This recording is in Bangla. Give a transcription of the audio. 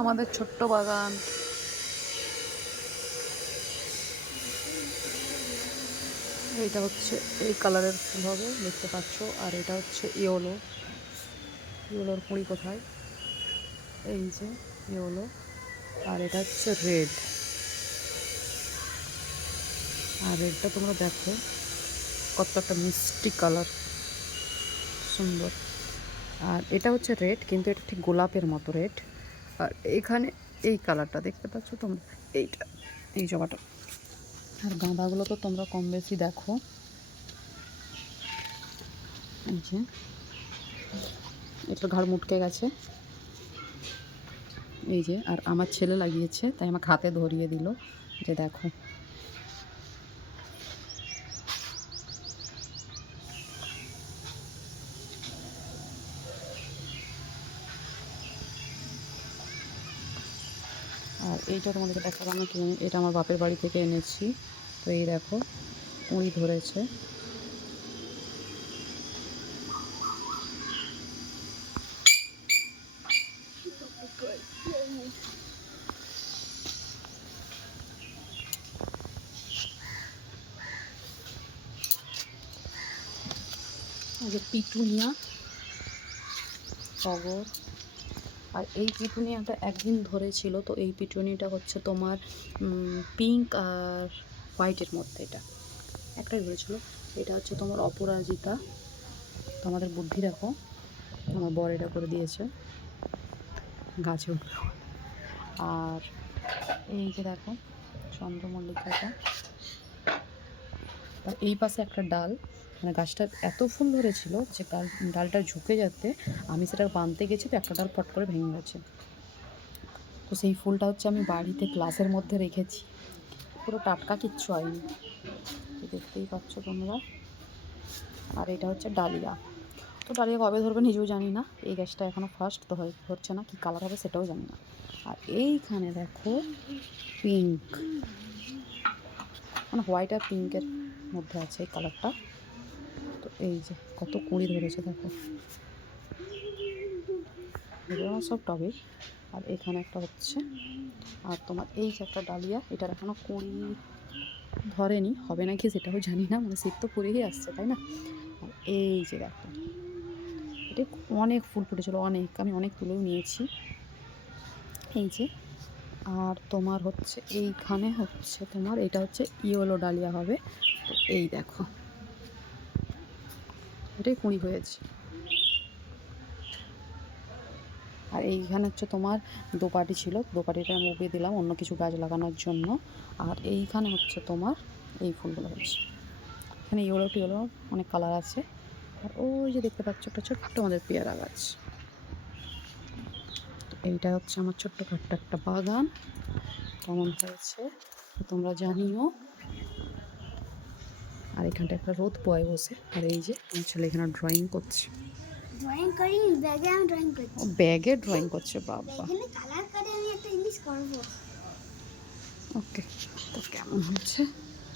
আমাদের ছোট্ট বাগান। এইটা হচ্ছে এই কালারের ফুল হবে, দেখতে পাচ্ছ। আর এটা হচ্ছে ইয়েলো। ইয়েলোর কুঁড়ি কোথায়? এই যে ইয়েলো। আর এটা হচ্ছে রেড। আর রেডটা তোমরা দেখো কত একটা মিষ্টি কালার, সুন্দর। আর এটা হচ্ছে রেড, কিন্তু এটা ঠিক গোলাপের মতো রেড। আর এখানে এই কালারটা দেখতে পাচ্ছ তোমরা, এইটা, এই জবাটা। আর গাঁদাগুলো তো তোমরা কম বেশি দেখো, এই যে এটার ঘাড় মুটকে গেছে, এই যে। আর আমার ছেলে লাগিয়েছে, তাই আমাকে হাতে ধরিয়ে দিল যে দেখো। আর এইটা তোমাদেরকে দেখাবো না কি, এটা আমার বাপের বাড়ি থেকে এনেছি। তো এই দেখো কুঁড়ি ধরেছে। যে পিটুনিয়া, টগর। আর এই পিটুনিয়াটা একদিন ধরেছিল, তো এই পিটুনিটা হচ্ছে তোমার পিঙ্ক আর হোয়াইটের মধ্যে, এটা একটাই ধরেছিল। এটা হচ্ছে তোমার অপরাজিতা। তো আমাদের বুদ্ধি দেখো, আমার বর এটা করে দিয়েছে, গাছে উঠলো। আর এই যে দেখো চন্দ্রমল্লিকাটা। আর এই পাশে একটা ডাল, মানে গাছটা এত ফুল ধরেছিল যে ডালটা ঝুঁকে যাতে আমি সেটা বাঁধতে গেছি, তো একটা ডাল ফট করে ভেঙে গেছে। তো সেই ফুলটা হচ্ছে আমি বাড়িতে গ্লাসের মধ্যে রেখেছি, পুরো টাটকা, কিচ্ছু হয়নি, দেখতেই পাচ্ছ তোমরা। আর এটা হচ্ছে ডালিয়া। তো ডালিয়া কবে ধরবে নিজেও জানি না, এই গাছটা এখনও ফার্স্ট তো ধরছে না, কী কালার হবে সেটাও জানি না। আর এইখানে দেখো পিঙ্ক, মানে হোয়াইট আর পিঙ্কের মধ্যে আছে এই কালারটা। তো এই যে কত কুঁড়ি ধরেছে দেখো, এগুলো সব টবে। আর এখানে একটা হচ্ছে। আর তোমার এই যে একটা ডালিয়া, এটার এখনও কুঁড়ি ধরেনি, হবে নাকি সেটাও জানি না, মানে শীত তো পুড়েই আসছে, তাই না। আর এই যে দেখো, এটা অনেক ফুল ফুটেছিল, অনেক, আমি অনেক তুলেও নিয়েছি, এই যে। আর তোমার হচ্ছে এইখানে হচ্ছে তোমার, এটা হচ্ছে ইয়েলো ডালিয়া হবে। তো এই দেখো, এটাই কুঁড়ি হয়েছে। আর এইখানে হচ্ছে তোমার দোপাটি ছিল, দোপাটিটা আমি উঠিয়ে দিলাম অন্য কিছু গাছ লাগানোর জন্য। আর এইখানে হচ্ছে তোমার এই ফুলগুলো হয়েছে, এখানে ইয়েলো টিয়েলো অনেক কালার আছে। আর ওই যে দেখতে পাচ্ছ একটা ছোট্ট আমাদের পেয়ারা গাছ। তো এইটা হচ্ছে আমার ছোট্ট খাট্ট একটা বাগান, কেমন হয়েছে তোমরা জানিও। আর এখানটা একটা রোদ পোয়ায় বসে। আর এই যে আমার ছেলে এখানে ড্রয়িং করছে, ড্রয়িং করি ব্যাগে, আমি ড্রয়িং করছি। ও ব্যাগে ড্রয়িং করছে, বাবা। এখানে কালার করে আমি একটা জিনিস করব। ওকে, তো কেমন হচ্ছে